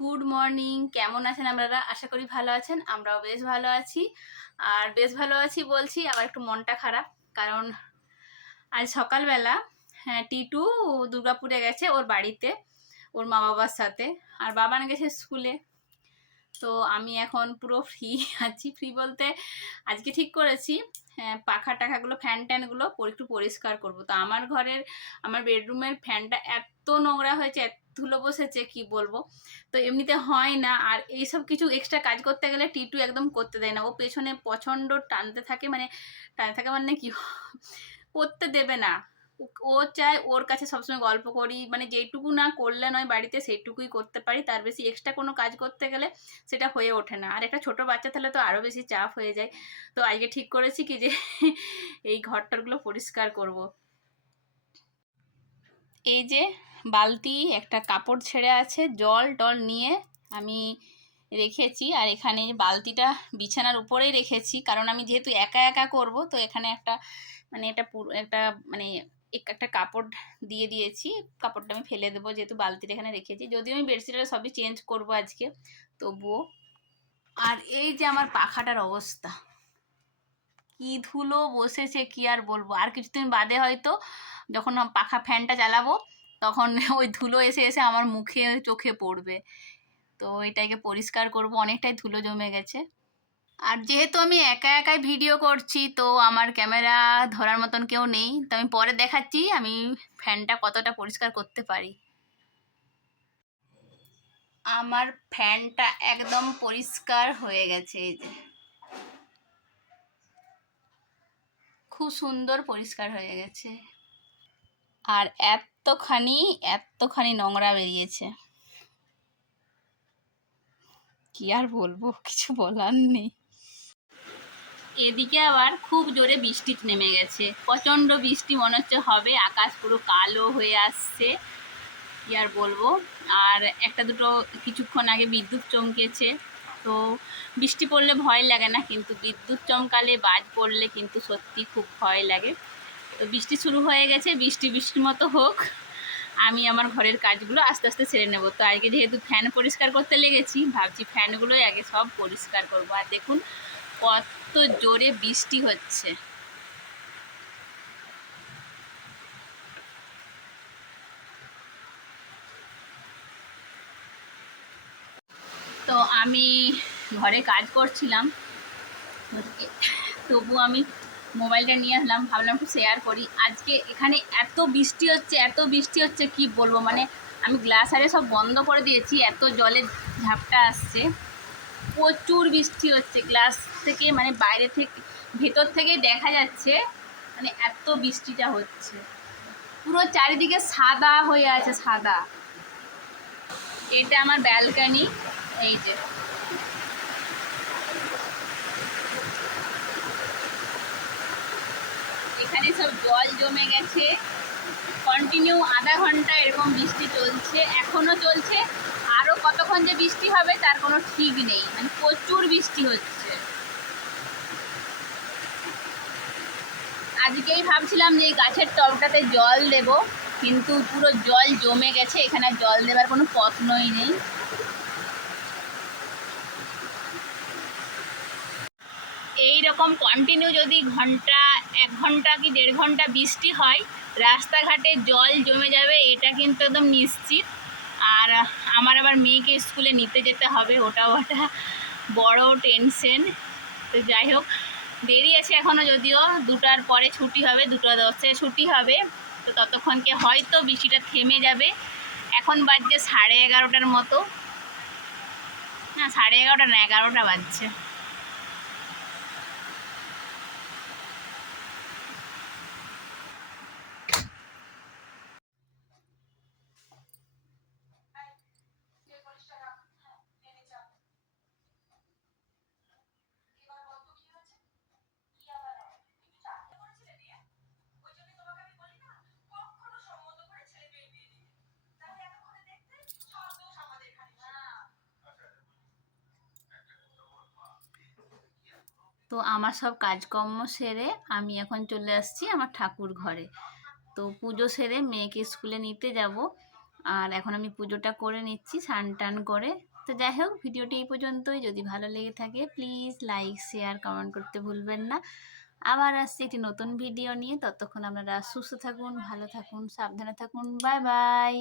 Good morning কেমন আছেন আপনারা? আশা করি ভালো আছেন। আমরাও বেশ ভালো আছি। আর বেশ ভালো আছি বলছি, আবার একটু মনটা খারাপ। কারণ আজ সকালবেলা হ্যাঁ টিটু দুর্গাপুরে গেছে ওর বাড়িতে, ওর মা বাবার সাথে। আর বাবান গেছে স্কুলে। তো আমি এখন পুরো ফ্রি আছি। ফ্রি বলতে আজকে ঠিক করেছি হ্যাঁ পাখা টাখাগুলো ফ্যান ট্যানগুলো একটু পরিষ্কার করব। তো আমার ঘরের, আমার বেডরুমের ফ্যানটা এত নোংরা হয়েছে, এত ধুলো বসেছে, কি বলব? তো এমনিতে হয় না। আর এইসব কিছু এক্সট্রা কাজ করতে গেলে টিটু একদম করতে দেয় না। ও পেছনে প্রচণ্ড টানতে থাকে মানে টানতে থাকে মানে কি? করতে দেবে না। ও- চায় ওর কাছে সবসময় গল্প করি। মানে যেটুকু না করলে নয় বাড়িতে, সেইটুকুই করতে পারি। তার বেশি এক্সট্রা কোনো কাজ করতে গেলে সেটা হয়ে ওঠে না। আর একটা ছোট বাচ্চা তাহলে তো আরও বেশি চাপ হয়ে যায়। তো আজকে ঠিক করেছি কি যে এই ঘরটরগুলো পরিষ্কার করব। এই যে বালতি, একটা কাপড় ছেড়ে আছে, জল টল নিয়ে আমি রেখেছি। আর এখানে বালতিটা বিছানার উপরেই রেখেছি, কারণ আমি যেহেতু একা একা করব, তো এখানে একটা মানে এটা পুরো একটা মানে এক- একটা কাপড় দিয়ে দিয়েছি। কাপড়টা আমি ফেলে দেবো যেহেতু বালতিটা এখানে রেখেছি। যদিও আমি বেডশিটটা সবই চেঞ্জ করব আজকে, তবুও। আর এই যে আমার পাখাটার অবস্থা, কি ধুলো বসেছে, কি আর বলব? আর কিছুদিন বাদে হয়তো যখন পাখা ফ্যানটা চালাবো তখন ওই ধুলো এসে এসে আমার মুখে, চোখে পড়বে। তো এটাকে পরিষ্কার করব, অনেকটাই ধুলো জমে গেছে। আর যেহেতু আমি একা একাই ভিডিও করছি, তো আমার ক্যামেরা ধরার মতন কেউ নেই। তো আমি পরে দেখাচ্ছি, আমি ফ্যানটা কতটা পরিষ্কার করতে পারি। আমার ফ্যানটা একদম পরিষ্কার হয়ে গেছে যে। খুব সুন্দর পরিষ্কার হয়ে গেছে। আর এতখানি এতখানি নোংরা বেরিয়েছে। কি আর বলব? কিছু বলার নেই। এদিকে আবার খুব জোরে বৃষ্টি নেমে গেছে। প্রচণ্ড বৃষ্টি মনে হচ্ছে হবে, আকাশ পুরো কালো হয়ে আসছে। কি আর বলব? আর একটা দুটো কিছুক্ষণ আগে বিদ্যুৎ চমকেছে। তো বৃষ্টি পড়লে ভয় লাগে না, কিন্তু বিদ্যুৎ চমকালে, বাজ পড়লে কিন্তু সত্যি খুব ভয় লাগে। তো বৃষ্টি শুরু হয়ে গেছে, বৃষ্টি, বৃষ্টির মতো হোক, আমি আমার ঘরের কাজগুলো আস্তে আস্তে সেরে নেব। তো আজকে যেহেতু ফ্যান পরিষ্কার করতে লেগেছি, ভাবছি ফ্যানগুলোই আগে সব পরিষ্কার করব। আর দেখুন কত জোরে বৃষ্টি হচ্ছে। তো আমি ঘরে কাজ করছিলাম, তবু আমি মোবাইলটা নিয়ে আসলাম, ভাবলাম একটু শেয়ার করি। আজকে এখানে এত বৃষ্টি হচ্ছে, এত বৃষ্টি হচ্ছে, কি বলব? মানে আমি গ্লাস আরে সব বন্ধ করে দিয়েছি, এত জলের ঝাপটা আসছে। প্রচুর বৃষ্টি হচ্ছে গ্লাস থেকে মানে বাইরে থেকে, ভেতর থেকেই দেখা যাচ্ছে মানে এত বৃষ্টিটা হচ্ছে। পুরো চারিদিকে সাদা হয়ে আছে, সাদা। এটা আমার ব্যালকানি এই যে। এখানে সব জল জমে গেছে। কন্টিনিউ আধা ঘণ্টা এরকম বৃষ্টি চলছে। এখনও চলছে। আরও কতক্ষণ যে বৃষ্টি হবে তার কোনো ঠিক নেই। মানে প্রচুর বৃষ্টি হচ্ছে। আজকেই ভাবছিলাম যে এই গাছের টবটাতে জল দেব, কিন্তু পুরো জল জমে গেছে। এখানে জল দেবার কোনো প্রশ্নই নেই। এই রকম কন্টিনিউ যদি ঘণ্টা, এক ঘণ্টা কি দেড় ঘণ্টা বৃষ্টি হয়, রাস্তাঘাটে জল জমে যাবে, এটা কিন্তু একদম নিশ্চিত। আর আমার আবার মেয়েকে স্কুলে নিতে যেতে হবে, ওটাও একটা বড় টেনশন তো যাই হোক, দেরি আছে এখনও যদিও, দুটার পরে ছুটি হবে, দুটো দশে ছুটি হবে। তো ততক্ষণকে হয়তো বৃষ্টিটা থেমে যাবে। এখন বাজছে সাড়ে এগারোটার মতো। না, সাড়ে এগারোটা না, এগারোটা বাজছে। তো আমার সব কাজকর্ম সেরে আমি এখন চলে আসছি আমার ঠাকুর ঘরে। তো পুজো সেরে মেয়েকে স্কুলে নিতে যাব। আর এখন আমি পুজোটা করে নিচ্ছি স্নান টান করে। তো যাই হোক, ভিডিওটি এই পর্যন্তই। যদি ভালো লেগে থাকে প্লিজ লাইক শেয়ার কমেন্ট করতে ভুলবেন না। আবার আসছি একটি নতুন ভিডিও নিয়ে। ততক্ষণ আপনারা সুস্থ থাকুন, ভালো থাকুন, সাবধানে থাকুন। Bye bye